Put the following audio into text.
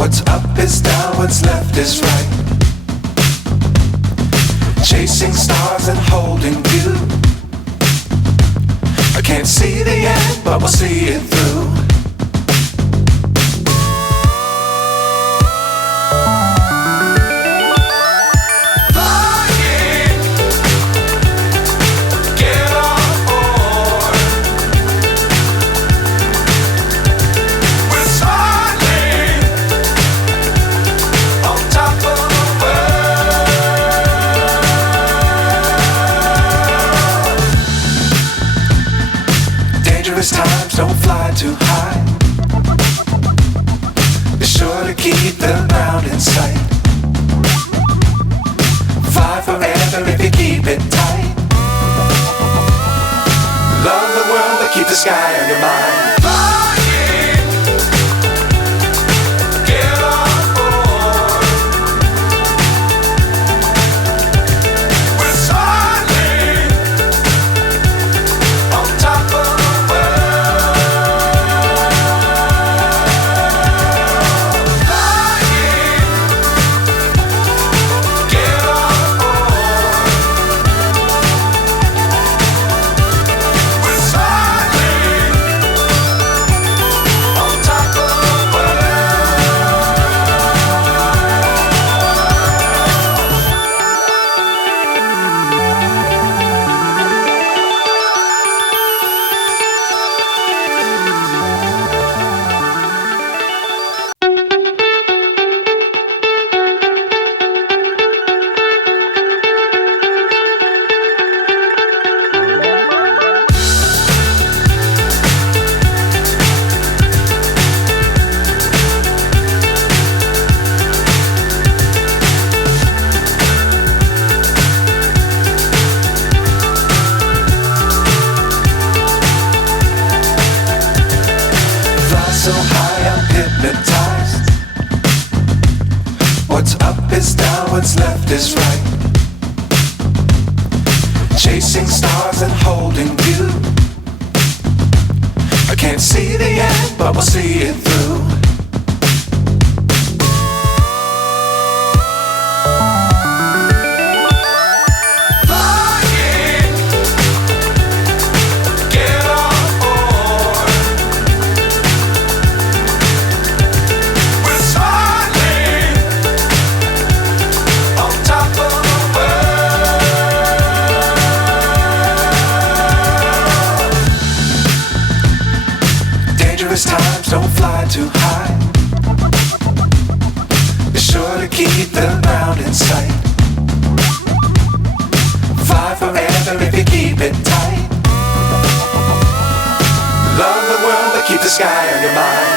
What's up is down, what's left is right. Chasing stars and holding you. I can't see the end, but we'll see it through. Times don't fly too high. Be sure to keep the ground in sight. Fly forever if you keep it tight. Love the world but keep the sky on your mind. So high I'm hypnotized. What's up is down, what's left is right. Chasing stars and holding you. I can't see the end, but we'll see it through. Times don't fly too high. Be sure to keep the ground in sight. Fly forever if you keep it tight. Love the world but keep the sky on your mind.